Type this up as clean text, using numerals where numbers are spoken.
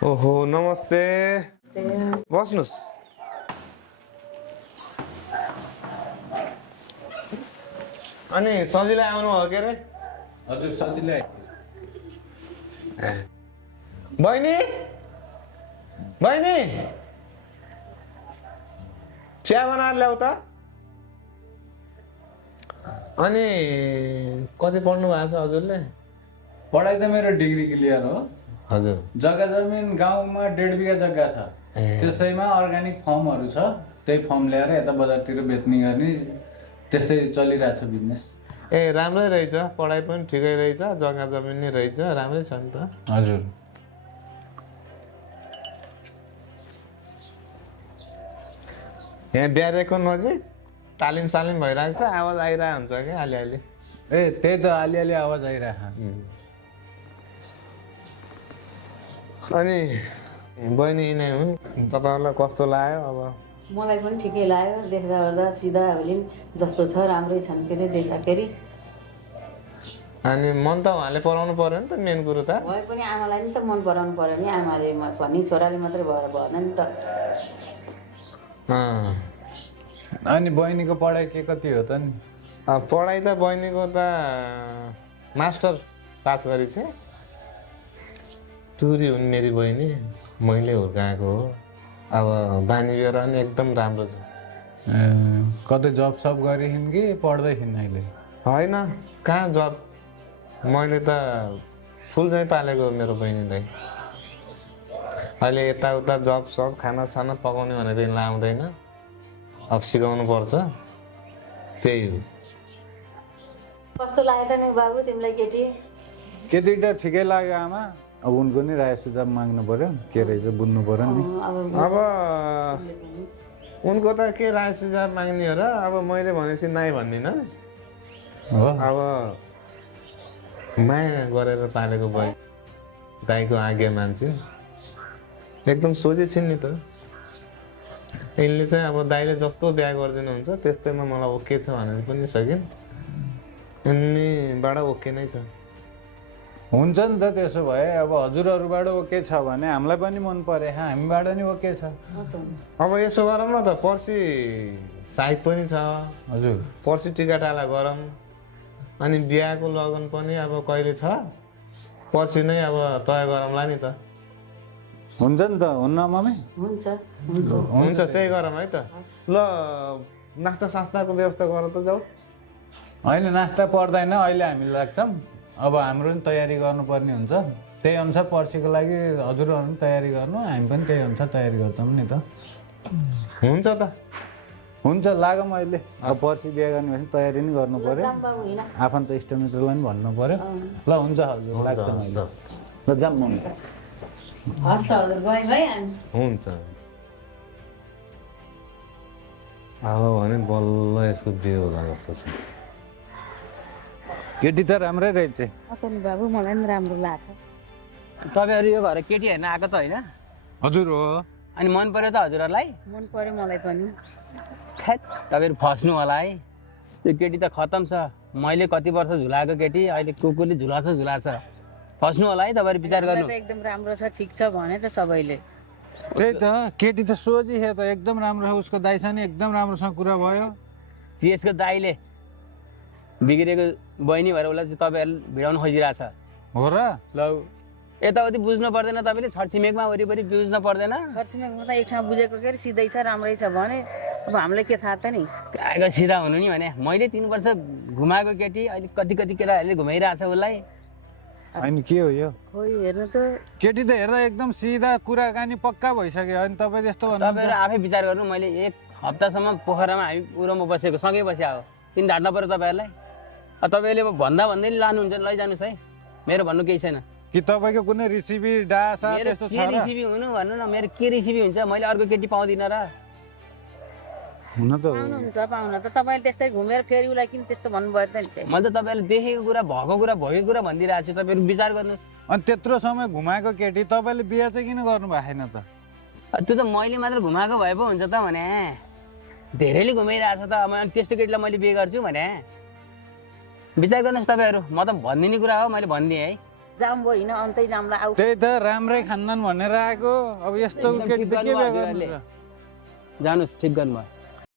ओहो नमस्ते बस्नुस् अनि सजिलै आउनु हो के रे हजुर सजिलै बहिनी बहिनी चिया बनाएर ल्याऊ त अनि कति पढ्नु भएको छ हजुरले पढाइ त मेरो डिग्री क्लियर हो। हजुर जग्गा जमिन गाउँमा 1.5 बिघा जग्गा छ। त्यसैमा अर्ग्यानिक फर्महरू छ, त्यही फर्म ल्याएर यता बजारतिर बेच्ने गर्ने, त्यस्तै चलिरहेछ बिजनेस। ए राम्रै रहेछ, पढाइ पनि ठिकै रहेछ, जग्गा जमिन नि रहेछ, राम्रै छ नि त। हजुर यहाँ ब्यारेको नजिक तालिम सालिम भइरहेको छ, आवाज आइरहेको हुन्छ क्या अलिअलि। ए त्यही त अलिअलि आवाज आइरहेछ। अनि बहिनी नै हुन्, तपाईँहरूलाई कस्तो लाग्यो? अब मलाई पनि ठिकै लाग्यो, देख्दा ओर्दा सिधा होलिन् जस्तो छ, राम्रै छन् के अरे देख्दाखेरि। अनि मन त उहाँले पढाउनु पर्यो नि त, मेन कुरो त भए पनि आमालाई नि त मन पराउनु पर्यो नि, आमाले भन्ने छोराले मात्रै भएर भएन नि त। अनि बहिनीको पढाइ के कति हो त नि? पढाइ त बहिनीको त मास्टर पास गरेछ। टुरी हुन् मेरी बहिनी, मैले हुर्काएको हो। अब बानी व्यवहार पनि एकदम राम्रो छ। कतै जब सब गरिन् कि पढ्दैछिन् अहिले? होइन, कहाँ जब, मैले त फुल चाहिँ पालेको मेरो बहिनीलाई। अहिले यताउता जब सब खानासाना पकाउने भनेको यिनलाई आउँदैन, अब सिकाउनु पर्छ, त्यही हो। कस्तो लाग्यो त नि बाबु तिमीलाई केटी? केटी त ठिकै लाग्यो आमा। अब उनको नि राय सुझाव माग्नु पर्यो, के रहेछ बुझ्नु पर्यो नि। अब उनको त के राय सुझाव माग्ने हो र? अब मैले भनेपछि नाइ भन्दिनँ। हो अब माया गरेर पालेको बहिनी, दाइको आज्ञा मान्छे, एकदम सोझै छिन् नि त। यिनले चाहिँ अब दाइले जस्तो बिहा गरिदिनुहुन्छ त्यस्तैमा मलाई ओके छ भने पनि सकिन्, यिनीबाट ओके नै छ। हुन्छ नि त, त्यसो भए अब हजुरहरूबाट ओके छ भने हामीलाई पनि मन पर्यो, हामीबाट नि ओके छ। अब यसो गरौँ न त, पर्सि साइद पनि छ। हजुर पर्सि टिकाटाला गरौँ, अनि बिहाको लगन पनि अब कहिले छ, पर्सि नै अब तय गरौँला नि त। हुन्छ नि त, हुन्न मम्मी? हुन्छ हुन्छ, त्यही गरौँ है त। ल नास्ता सास्ताको व्यवस्था गर त जाऊ। होइन नास्ता पर्दैन, अहिले हामी लाग्छौँ। अब हाम्रो पनि तयारी गर्नुपर्ने हुन्छ, त्यही अनुसार पर्सिको लागि हजुरहरू पनि तयारी गर्नु, हामी पनि त्यही अनुसार तयारी गर्छौँ नि त। हुन्छ त, हुन्छ लागौँ अहिले। अब पर्सि बिहा गर्ने भने तयारी नि गर्नु पर्यो, जाऊँ बाबु होइन? आफन्त इष्टमित्रलाई पनि भन्नु पर्यो। ल हुन्छ हजुर, लाग्छौँ अहिले। ल जाऊँ मम्मी। हस् त हजुर, गयौँ है हामी। हुन्छ। अब भने बल्ल यसको बिहे होला जस्तो छ। केटी त राम्रै रहेछ। नि बाबु, मलाई पनि राम्रो लाग्छ। तपाईँहरू यो घर केटी हेर्न आएको त होइन? हजुर हो। अनि मन पर्यो त हजुरहरूलाई? मन पर्यो मलाई पनि। खैत तपाईँहरू फस्नु होला है, त्यो केटी त खतम छ। मैले कति वर्ष झुलाएको केटी अहिले कुकुरले झुलाछ। फस्नु होला है, तपाईँहरू विचार गर्नु। एकदम राम्रो छ, ठिक छ भने त सबैले। त्यही त, केटी त सोझी छ त, एकदम राम्रो छ। उसको दाइसँग नि एकदम राम्रोसँग कुरा भयो। त्यसको दाइले बिग्रेको बहिनी भएर उसलाई चाहिँ तपाईँहरूले भिडाउनु खोजिरहेछ। हो र? ल यताउति बुझ्नु पर्दैन, तपाईँले छरछिमेकमा वरिपरि बुझ्नु पर्दैन। छरछिमेकमा त एक ठाउँ बुझेको के अरे सिधै छ, राम्रै छ भने अब हामीलाई के थाहा त नि? आएको सिधा हुनु नि भने, मैले 3 वर्ष घुमाएको केटी अहिले कति केटाहरूले घुमाइरहेछ उसलाई। अनि के हो यो? खोइ हेर्नु त, केटी त हेर्दा एकदम सिधा, कुराकानी पक्का भइसक्यो। अनि तपाईँ त्यस्तो भन्नु? तपाईँहरू आफै विचार गर्नु। मैले 1 हप्तासम्म पोखरामा हामी उरोमा बसेको, सँगै बस्या हो। किन ढाट्न पर्यो तपाईँहरूलाई? तपाईँले भन्दा भन्दै लानुहुन्छ, लैजानुहोस् है, मेरो भन्नु केही छैन। कि तपाईँको कुनै रेसिपी डासा मेरो त्यस्तो छ के र? रेसिपी हुनु भन्नु न, मेरो के रेसिपी हुन्छ? मैले अर्को केटी पाउँदिनँ र? हुन त पाउनुहुन्छ पाउन त, तपाईँले त्यस्तै घुमेर फेरि उसलाई किन त्यस्तो भन्नुभयो त नि? मैले त तपाईँले देखेको कुरा, भएको कुरा भनिदिरहेको छु, तपाईँहरू विचार गर्नुहोस्। अनि त्यत्रो समय घुमाएको केटी तपाईँले बिहा चाहिँ किन गर्नु भएको छैन त? त्यो त मैले मात्र घुमाएको भए पो हुन्छ त भने, धेरैले घुमाइरहेछ त। अब त्यस्तो केटीलाई मैले बिहे गर्छु भने विचार गर्नुहोस् तपाईँहरू। म त भनिदिने कुरा हो, मैले भनिदिएँ है। जाम भयो होइन अन्तै जामलाई आऊ त्यही त राम्रै खान्दैन भनेर आएको अब यस्तो एकदम केटी ठिक त के गर्नुभयो बिहा हजुरहरूले। गर्नु र? जानुहोस् ठिक गर्नुभयो